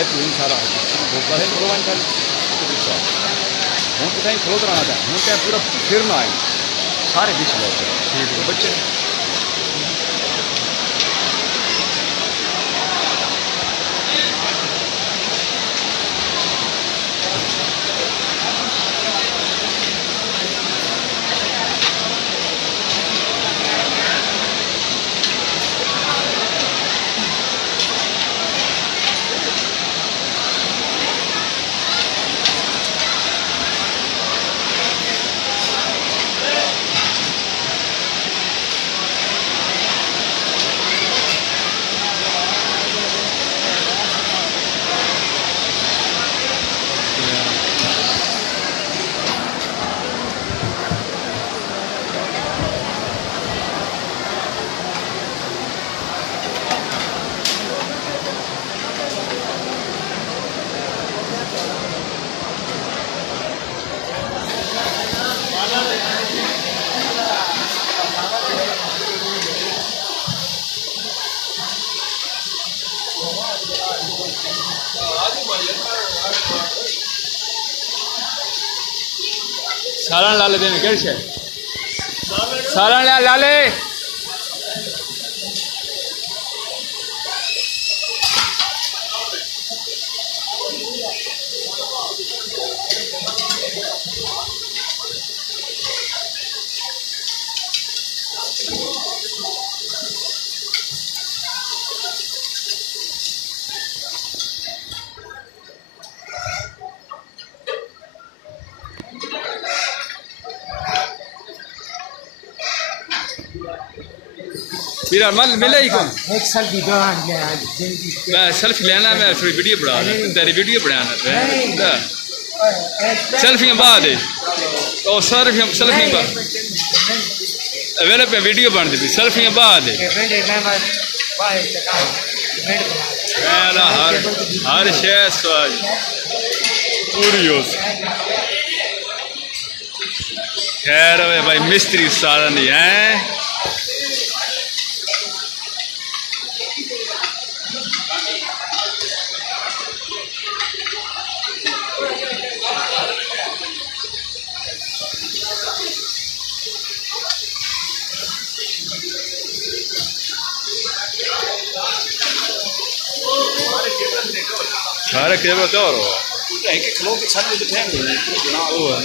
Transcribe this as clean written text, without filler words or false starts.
ऐसे सारा भोपाल है पूर्वांचल हूँ तो कहीं खलोत रहना था हूँ क्या पूरा फिरना है सारे बीच लोग तो बच्चे सारण लाले देने कैसे सारण लाले मेरा मल मिले ही कौन एक सेल्फी दो मैं सेल्फी लेना मैं थोड़ी वीडियो बनाना तेरी वीडियो बनाना सेल्फी बाद और सेल्फी बाद वेले पे वीडियो बन दी सेल्फी बाद हर शय स्वाद पूरी हो खैर भाई मिस्त्री सारा नहीं है सारे केबल तो और है कि खलो के साथ में बैठे हैं